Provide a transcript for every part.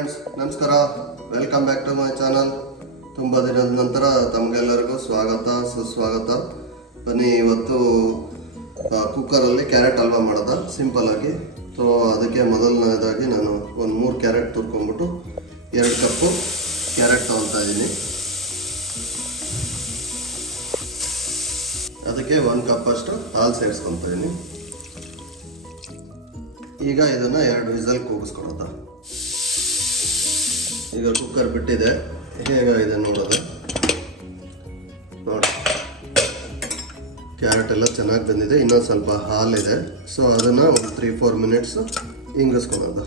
Friends, ನಮಸ್ಕಾರ. Welcome back to my channel. ತುಂಬ ದಿನದ ನಂತರ ತಮಗೆಲ್ಲರಿಗೂ ಸುಸ್ವಾಗತ. ಬನ್ನಿ, ಇವತ್ತು ಕುಕ್ಕರಲ್ಲಿ ಕ್ಯಾರೆಟ್ ಹಲ್ವಾ ಮಾಡೋದ ಸಿಂಪಲ್ಲಾಗಿ. ಸೊ ಅದಕ್ಕೆ ಮೊದಲನೇದಾಗಿ ನಾನು ಒಂದು 3 ಕ್ಯಾರೆಟ್ ತುರ್ಕೊಂಡ್ಬಿಟ್ಟು 2 ಕಪ್ಪು ಕ್ಯಾರೆಟ್ ತೊಗೊಳ್ತಾ ಇದ್ದೀನಿ. ಅದಕ್ಕೆ 1 ಕಪ್ಪಷ್ಟು ಹಾಲು ಸೇರಿಸ್ಕೊತಾ ಇದ್ದೀನಿ. ಈಗ ಇದನ್ನು 2 ವಿಸಲ್ ಕೂಗಿಸ್ಕೊಡೋದ. ಈಗ ಕುಕ್ಕರ್ ಬಿಟ್ಟಿದೆ, ಹೇಗಾಗಿದೆ ನೋಡೋದು. ನೋಡಿ, ಕ್ಯಾರೆಟ್ ಎಲ್ಲ ಚೆನ್ನಾಗಿ ಬಂದಿದೆ. ಇನ್ನೊಂದು ಸ್ವಲ್ಪ ಹಾಲಿದೆ, ಸೊ ಅದನ್ನು ಒಂದು 3-4 ಮಿನಿಟ್ಸ್ ಹಿಂಗಿಸ್ಕೊಳೋದು.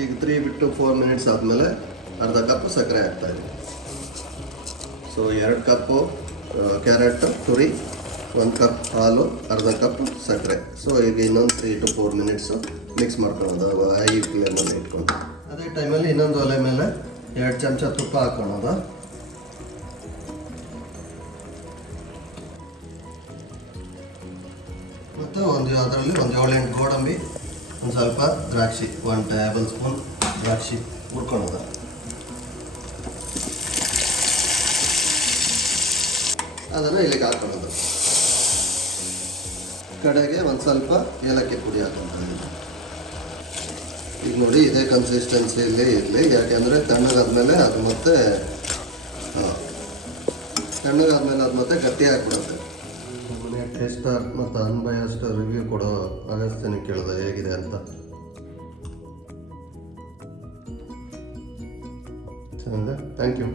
ಈಗ 3-4 ಮಿನಿಟ್ಸ್ ಆದಮೇಲೆ ಅರ್ಧ ಕಪ್ ಸಕ್ಕರೆ ಹಾಕ್ತಾಯಿದ್ದೀನಿ. ಸೊ 2 ಕಪ್ಪು ಕ್ಯಾರೆಟ್ ತುರಿ, 1 ಕಪ್ ಹಾಲು, ಅರ್ಧ ಕಪ್ ಸಕ್ಕರೆ. ಸೊ ಈಗ ಇನ್ನೊಂದು 3-4 ಮಿನಿಟ್ಸು ಮಿಕ್ಸ್ ಮಾಡ್ಕೊಳೋದು ಹೈ ಫ್ಲೇಮಲ್ಲಿ ಇಟ್ಕೊಂಡು. ಅದೇ ಟೈಮಲ್ಲಿ ಇನ್ನೊಂದು ಒಲೆ ಮೇಲೆ 2 ಚಮಚ ತುಪ್ಪ ಹಾಕ್ಕೊಳೋದು. ಮತ್ತು ಅದರಲ್ಲಿ ಒಂದು 7-8 ಗೋಡಂಬಿ, ಒಂದು ಸ್ವಲ್ಪ ದ್ರಾಕ್ಷಿ, 1 ಟೇಬಲ್ ಸ್ಪೂನ್ ದ್ರಾಕ್ಷಿ ಹುರ್ಕೊಳೋದು. ಅದನ್ನು ಇಲ್ಲಿಗೆ ಹಾಕೊಳ್ಳೋದು. ಕಡೆಗೆ ಒಂದು ಸ್ವಲ್ಪ ಏಲಕ್ಕಿ ಪುಡಿ ಹಾಕ್ಕೊಳ್ತೀನಿ. ಈಗ ನೋಡಿ, ಇದೇ ಕನ್ಸಿಸ್ಟೆನ್ಸಿಯಲ್ಲಿ ಇರಲಿ, ಯಾಕೆಂದರೆ ತಣ್ಣಗಾದ್ಮೇಲೆ ಅದು ಮತ್ತೆ ಗಟ್ಟಿ ಆಗಿಬಿಡುತ್ತೆ. ಮನೆ ಟೇಸ್ಟರ್ ಮತ್ತು ಅನ್ಬಯಸ್ಟ್ ರಿವ್ಯೂ ಕೊಡೋ ಅಗಸ್ತ್ಯನ ಕೇಳಿದೆ ಹೇಗಿದೆ ಅಂತ. ಚೆನ್ನಾಗಿದೆ, ಥ್ಯಾಂಕ್ ಯು.